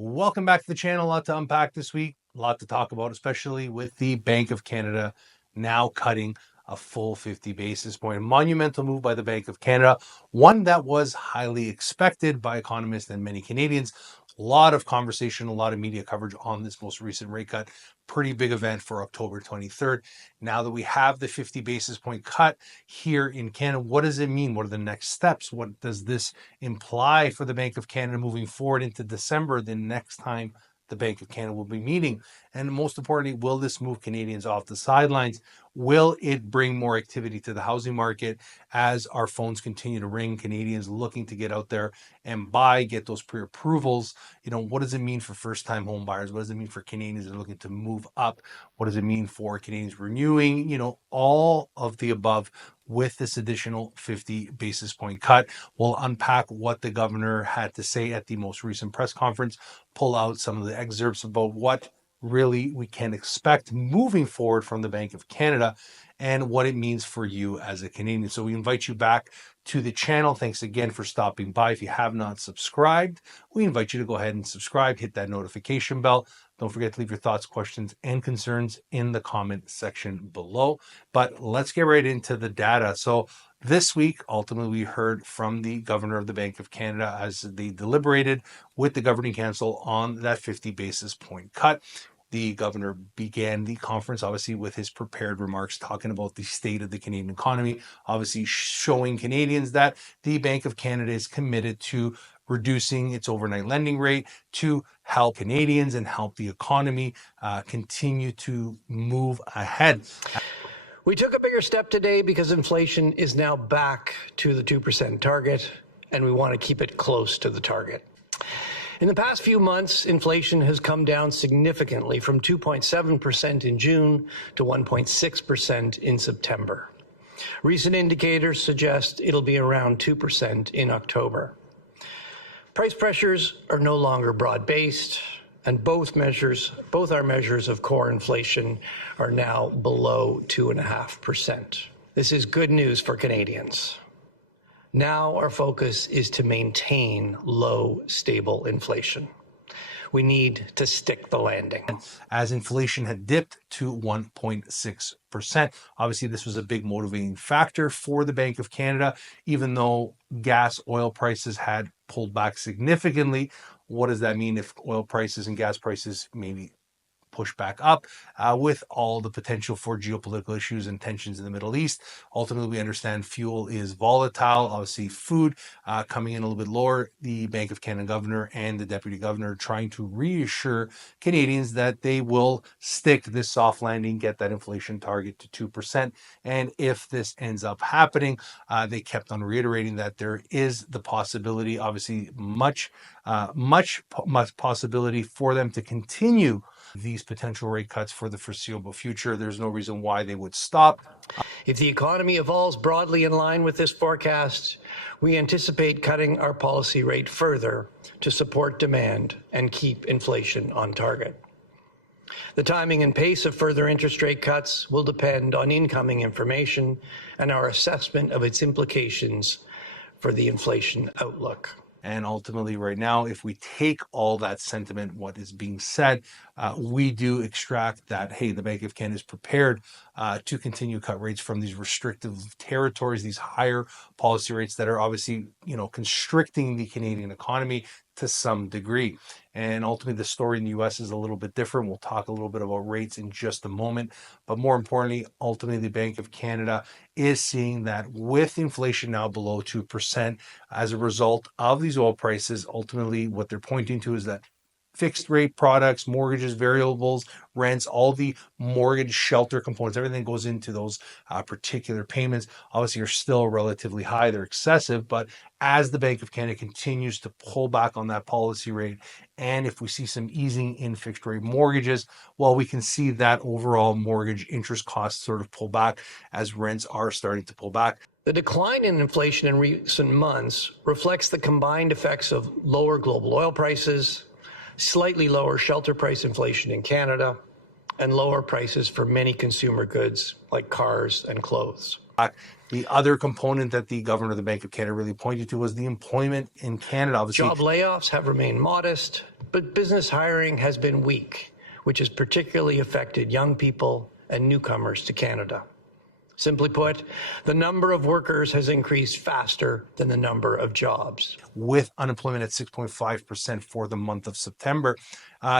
Welcome back to the channel. A lot to unpack this week, a lot to talk about, especially with the Bank of Canada now cutting a full 50 basis point. A monumental move by the Bank of Canada, one that was highly expected by economists and many Canadians. A lot of conversation, a lot of media coverage on this most recent rate cut. Pretty big event for October 23rd. Now that we have the 50 basis point cut here in Canada, what does it mean? What are the next steps? What does this imply for the Bank of Canada moving forward into December, the next time the Bank of Canada will be meeting? And most importantly, will this move Canadians off the sidelines? Will it bring more activity to the housing market as our phones continue to ring? Canadians looking to get out there and buy, get those pre-approvals. What does it mean for first-time home buyers? What does it mean for Canadians that are looking to move up? What does it mean for Canadians renewing? All of the above with this additional 50 basis point cut. We'll unpack what the governor had to say at the most recent press conference, pull out some of the excerpts about what really we can expect moving forward from the Bank of Canada and what it means for you as a Canadian. So we invite you back to the channel. Thanks again for stopping by. If you have not subscribed, we invite you to go ahead and subscribe, hit that notification bell. Don't forget to leave your thoughts, questions, and concerns in the comment section below. But let's get right into the data. So this week, ultimately, we heard from the governor of the Bank of Canada as they deliberated with the governing council on that 50 basis point cut. The governor began the conference, obviously, with his prepared remarks, talking about the state of the Canadian economy, obviously showing Canadians that the Bank of Canada is committed to reducing its overnight lending rate to help Canadians and help the economy continue to move ahead. We took a bigger step today because inflation is now back to the 2% target, and we want to keep it close to the target. In the past few months, inflation has come down significantly from 2.7% in June to 1.6% in September. Recent indicators suggest it'll be around 2% in October. Price pressures are no longer broad-based, and both our measures of core inflation are now below 2.5%. This is good news for Canadians. Now our focus is to maintain low, stable inflation. We need to stick the landing. As inflation had dipped to 1.6%. Obviously, this was a big motivating factor for the Bank of Canada, even though oil prices had pulled back significantly. What does that mean if oil prices and gas prices maybe push back up with all the potential for geopolitical issues and tensions in the Middle East? Ultimately, we understand fuel is volatile. Obviously, food coming in a little bit lower. The Bank of Canada governor and the deputy governor trying to reassure Canadians that they will stick this soft landing, get that inflation target to 2%. And if this ends up happening, they kept on reiterating that there is the possibility, obviously much possibility for them to continue these potential rate cuts for the foreseeable future. There's no reason why they would stop. If the economy evolves broadly in line with this forecast, we anticipate cutting our policy rate further to support demand and keep inflation on target. The timing and pace of further interest rate cuts will depend on incoming information and our assessment of its implications for the inflation outlook. And ultimately, right now, if we take all that sentiment, what is being said, we do extract that, hey, the Bank of Canada is prepared to continue cut rates from these restrictive territories, these higher policy rates that are obviously, constricting the Canadian economy to some degree. And ultimately, the story in the U.S. is a little bit different. We'll talk a little bit about rates in just a moment. But more importantly, ultimately, the Bank of Canada is seeing that with inflation now below 2% as a result of these oil prices, ultimately what they're pointing to is that fixed rate products, mortgages, variables, rents, all the mortgage shelter components, everything goes into those particular payments, obviously are still relatively high. They're excessive, but as the Bank of Canada continues to pull back on that policy rate, and if we see some easing in fixed rate mortgages, well, we can see that overall mortgage interest costs sort of pull back as rents are starting to pull back. The decline in inflation in recent months reflects the combined effects of lower global oil prices, slightly lower shelter price inflation in Canada, and lower prices for many consumer goods like cars and clothes. The other component that the governor of the Bank of Canada really pointed to was the employment in Canada. Obviously, job layoffs have remained modest, but business hiring has been weak, which has particularly affected young people and newcomers to Canada. Simply put, the number of workers has increased faster than the number of jobs. With unemployment at 6.5% for the month of September,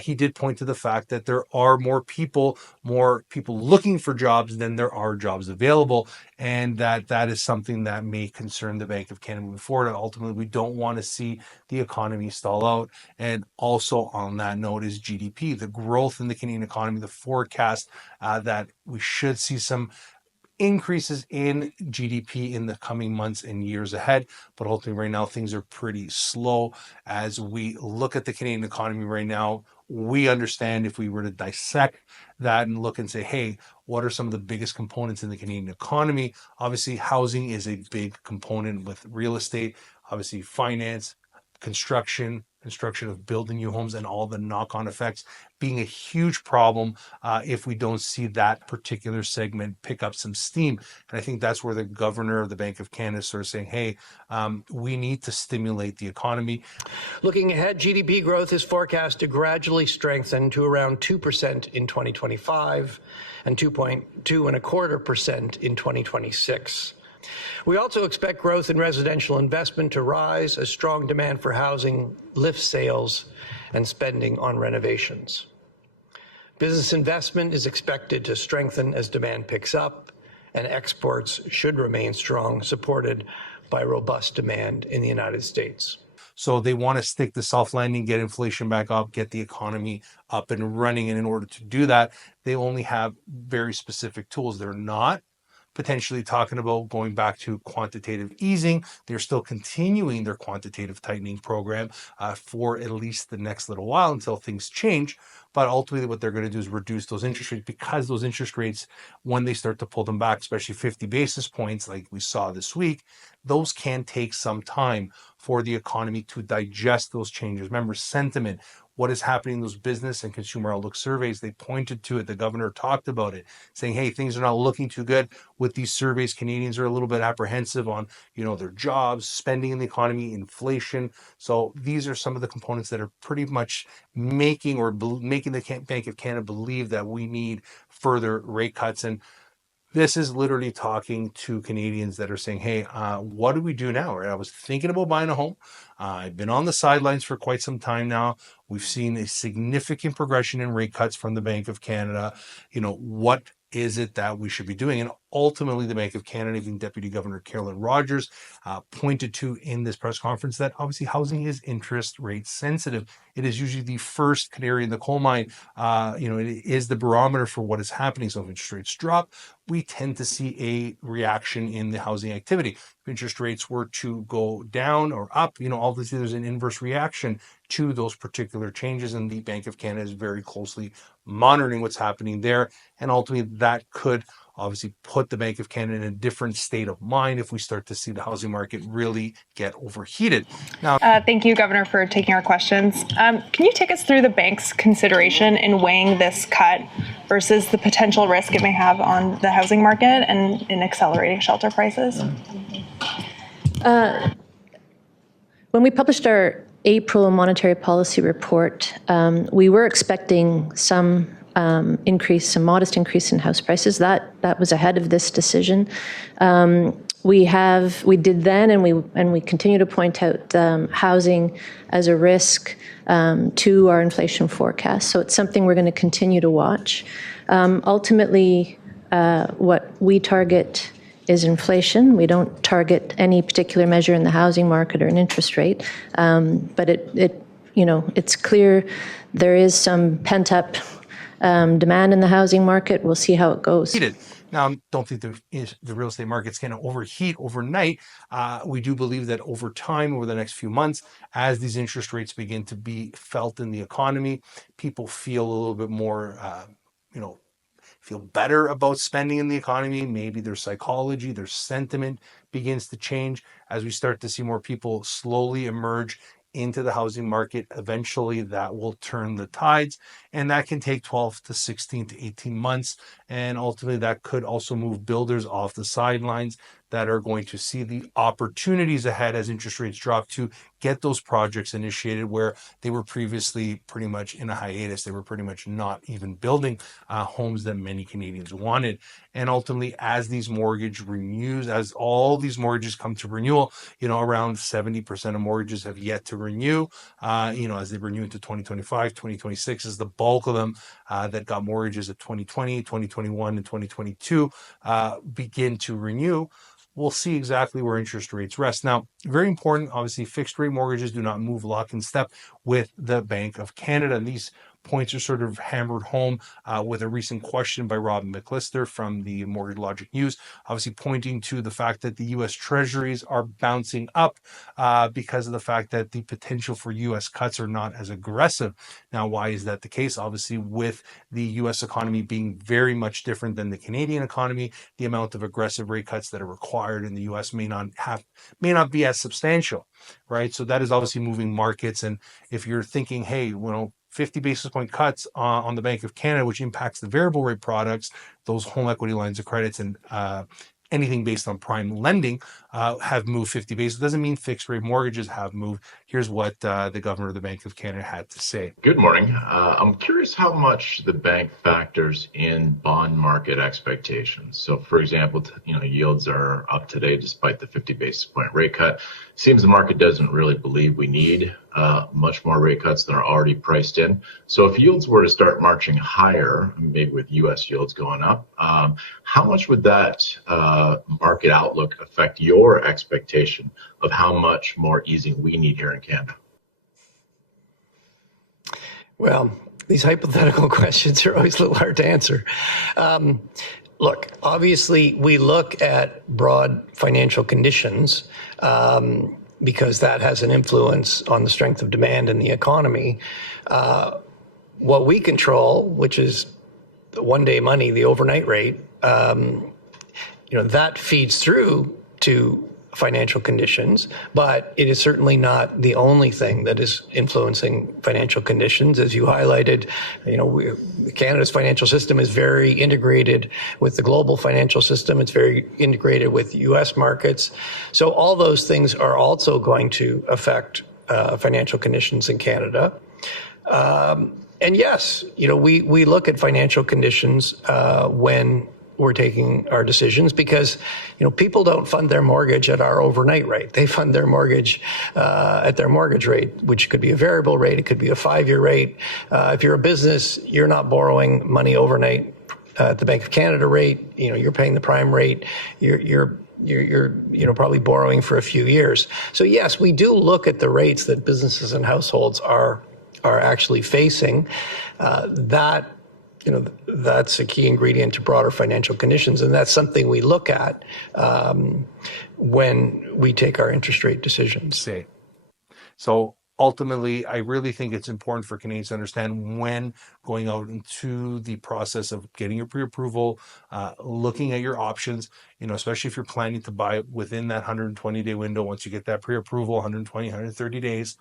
he did point to the fact that there are more people looking for jobs than there are jobs available, and that is something that may concern the Bank of Canada moving forward. And ultimately, we don't want to see the economy stall out. And also on that note is GDP, the growth in the Canadian economy, the forecast that we should see some increases in GDP in the coming months and years ahead. But ultimately, right now, things are pretty slow. As we look at the Canadian economy right now, we understand if we were to dissect that and look and say, hey, what are some of the biggest components in the Canadian economy? Obviously, housing is a big component with real estate, obviously, finance, construction of building new homes, and all the knock-on effects being a huge problem if we don't see that particular segment pick up some steam. And I think that's where the governor of the Bank of Canada is sort of saying, hey, we need to stimulate the economy. Looking ahead, GDP growth is forecast to gradually strengthen to around 2% in 2025 and 2.25% in 2026. We also expect growth in residential investment to rise as strong demand for housing lifts sales and spending on renovations. Business investment is expected to strengthen as demand picks up, and exports should remain strong, supported by robust demand in the United States. So they want to stick the soft landing, get inflation back up, get the economy up and running. And in order to do that, they only have very specific tools. They're not potentially talking about going back to quantitative easing. They're still continuing their quantitative tightening program for at least the next little while until things change. But ultimately, what they're going to do is reduce those interest rates, because those interest rates, when they start to pull them back, especially 50 basis points like we saw this week, those can take some time for the economy to digest those changes. Remember, sentiment, what is happening in those business and consumer outlook surveys, they pointed to it. The governor talked about it, saying, hey, things are not looking too good. With these surveys, Canadians are a little bit apprehensive on, their jobs, spending in the economy, inflation. So these are some of the components that are pretty much making the Bank of Canada believe that we need further rate cuts. And this is literally talking to Canadians that are saying, hey, what do we do now? Right? I was thinking about buying a home. I've been on the sidelines for quite some time now. We've seen a significant progression in rate cuts from the Bank of Canada. What is it that we should be doing? And ultimately, the Bank of Canada, even Deputy Governor Carolyn Rogers, pointed to in this press conference that obviously housing is interest rate sensitive. It is usually the first canary in the coal mine. It is the barometer for what is happening. So if interest rates drop, we tend to see a reaction in the housing activity. If interest rates were to go down or up, obviously there's an inverse reaction to those particular changes, and the Bank of Canada is very closely monitoring what's happening there. And ultimately, that could obviously put the Bank of Canada in a different state of mind if we start to see the housing market really get overheated. Now, thank you, Governor, for taking our questions. Can you take us through the bank's consideration in weighing this cut versus the potential risk it may have on the housing market and in accelerating shelter prices? When we published our April monetary policy report, we were expecting some modest increase in house prices. That was ahead of this decision. We did then, and we continue to point out housing as a risk to our inflation forecast. So it's something we're going to continue to watch. Ultimately, what we target is inflation. We don't target any particular measure in the housing market or an interest rate, but it's clear there is some pent-up demand in the housing market. We'll see how it goes. Now, I don't think the real estate market's going to overheat overnight. We do believe that over time, over the next few months, as these interest rates begin to be felt in the economy, people feel a little bit more, feel better about spending in the economy. Maybe their psychology, their sentiment begins to change as we start to see more people slowly emerge into the housing market. Eventually that will turn the tides, and that can take 12 to 16 to 18 months. And ultimately that could also move builders off the sidelines that are going to see the opportunities ahead as interest rates drop to get those projects initiated where they were previously pretty much in a hiatus. They were pretty much not even building homes that many Canadians wanted. And ultimately, as these mortgage renews, as all these mortgages come to renewal, around 70% of mortgages have yet to renew, as they renew into 2025, 2026 is the bulk of them that got mortgages at 2020, 2021, and 2022 begin to renew. We'll see exactly where interest rates rest. Now, very important, obviously, fixed rate mortgages do not move lock in step with the Bank of Canada. And these points are sort of hammered home with a recent question by Robin McLister from the Mortgage Logic News, obviously pointing to the fact that the U.S. Treasuries are bouncing up because of the fact that the potential for U.S. cuts are not as aggressive. Now, why is that the case? Obviously, with the U.S. economy being very much different than the Canadian economy, the amount of aggressive rate cuts that are required in the U.S. may not be as substantial, right? So that is obviously moving markets. And if you're thinking, hey, 50 basis point cuts on the Bank of Canada, which impacts the variable rate products, those home equity lines of credits and anything based on prime lending have moved 50 basis. Doesn't mean fixed rate mortgages have moved. Here's what the governor of the Bank of Canada had to say. Good morning. I'm curious how much the bank factors in bond market expectations. So, for example, yields are up today despite the 50 basis point rate cut. Seems the market doesn't really believe we need much more rate cuts than are already priced in. So if yields were to start marching higher, maybe with U.S. yields going up, how much would that market outlook affect your expectation of how much more easing we need here in Canada? Well, these hypothetical questions are always a little hard to answer. Look, obviously, we look at broad financial conditions because that has an influence on the strength of demand in the economy. What we control, which is the one-day money, the overnight rate, that feeds through to financial conditions, but it is certainly not the only thing that is influencing financial conditions. As you highlighted, Canada's financial system is very integrated with the global financial system. It's very integrated with U.S. markets. So all those things are also going to affect financial conditions in Canada. And yes, we look at financial conditions when we're taking our decisions because, people don't fund their mortgage at our overnight rate. They fund their mortgage at their mortgage rate, which could be a variable rate. It could be a 5-year rate. If you're a business, you're not borrowing money overnight at the Bank of Canada rate. You're paying the prime rate. You're probably borrowing for a few years. So yes, we do look at the rates that businesses and households are actually facing. That's a key ingredient to broader financial conditions, and that's something we look at when we take our interest rate decisions. So ultimately, I really think it's important for Canadians to understand when going out into the process of getting your pre-approval, looking at your options, especially if you're planning to buy within that 120-day window, once you get that pre-approval, 120, 130 days,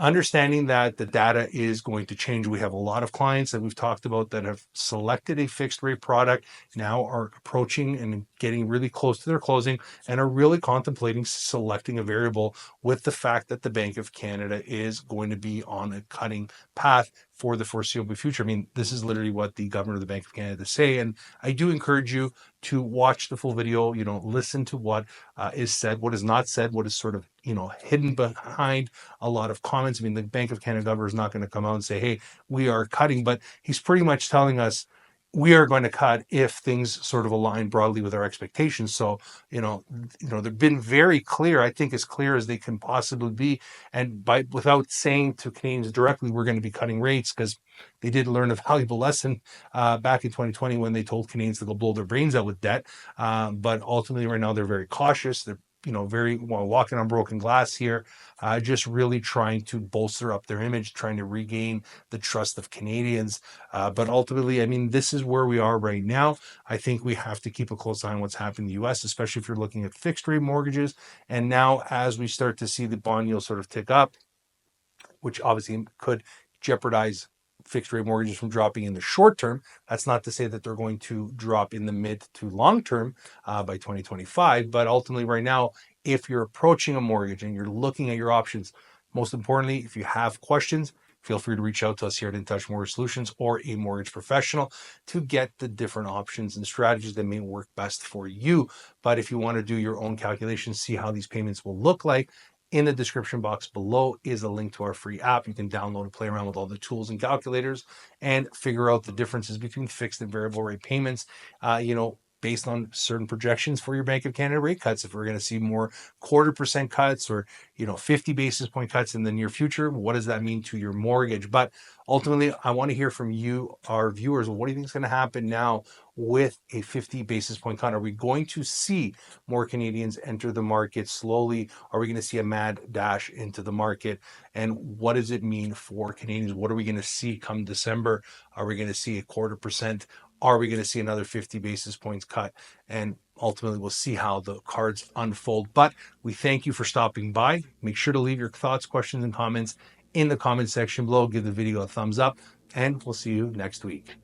understanding that the data is going to change. We have a lot of clients that we've talked about that have selected a fixed rate product, now are approaching and getting really close to their closing and are really contemplating selecting a variable with the fact that the Bank of Canada is going to be on a cutting path for the foreseeable future. I mean, this is literally what the governor of the Bank of Canada say. And I do encourage you to watch the full video, listen to what is said, what is not said, what is sort of, hidden behind a lot of comments. I mean, the Bank of Canada governor is not going to come out and say, hey, we are cutting, but he's pretty much telling us we are going to cut if things sort of align broadly with our expectations. So, they've been very clear, I think as clear as they can possibly be. And without saying to Canadians directly, we're going to be cutting rates, because they did learn a valuable lesson back in 2020 when they told Canadians to go blow their brains out with debt. But ultimately right now they're very cautious. They're very walking on broken glass here, just really trying to bolster up their image, trying to regain the trust of Canadians. But ultimately, I mean, this is where we are right now. I think we have to keep a close eye on what's happening in the US, especially if you're looking at fixed rate mortgages. And now, as we start to see the bond yield sort of tick up, which obviously could jeopardize fixed rate mortgages from dropping in the short term. That's not to say that they're going to drop in the mid to long term by 2025. But ultimately, right now, if you're approaching a mortgage and you're looking at your options, most importantly, if you have questions, feel free to reach out to us here at In Touch Mortgage Solutions or a mortgage professional to get the different options and strategies that may work best for you. But if you want to do your own calculations, see how these payments will look like, in the description box below is a link to our free app. You can download and play around with all the tools and calculators and figure out the differences between fixed and variable rate payments, based on certain projections for your Bank of Canada rate cuts. If we're going to see more 0.25% cuts or 50 basis point cuts in the near future, what does that mean to your mortgage? But ultimately, I want to hear from you, our viewers. What do you think is going to happen now with a 50 basis point cut? Are we going to see more Canadians enter the market slowly? Are we going to see a mad dash into the market? And what does it mean for Canadians? What are we going to see come December? Are we going to see a 0.25%? Are we going to see another 50 basis points cut? And ultimately, we'll see how the cards unfold. But we thank you for stopping by. Make sure to leave your thoughts, questions, and comments in the comment section below. Give the video a thumbs up, and we'll see you next week.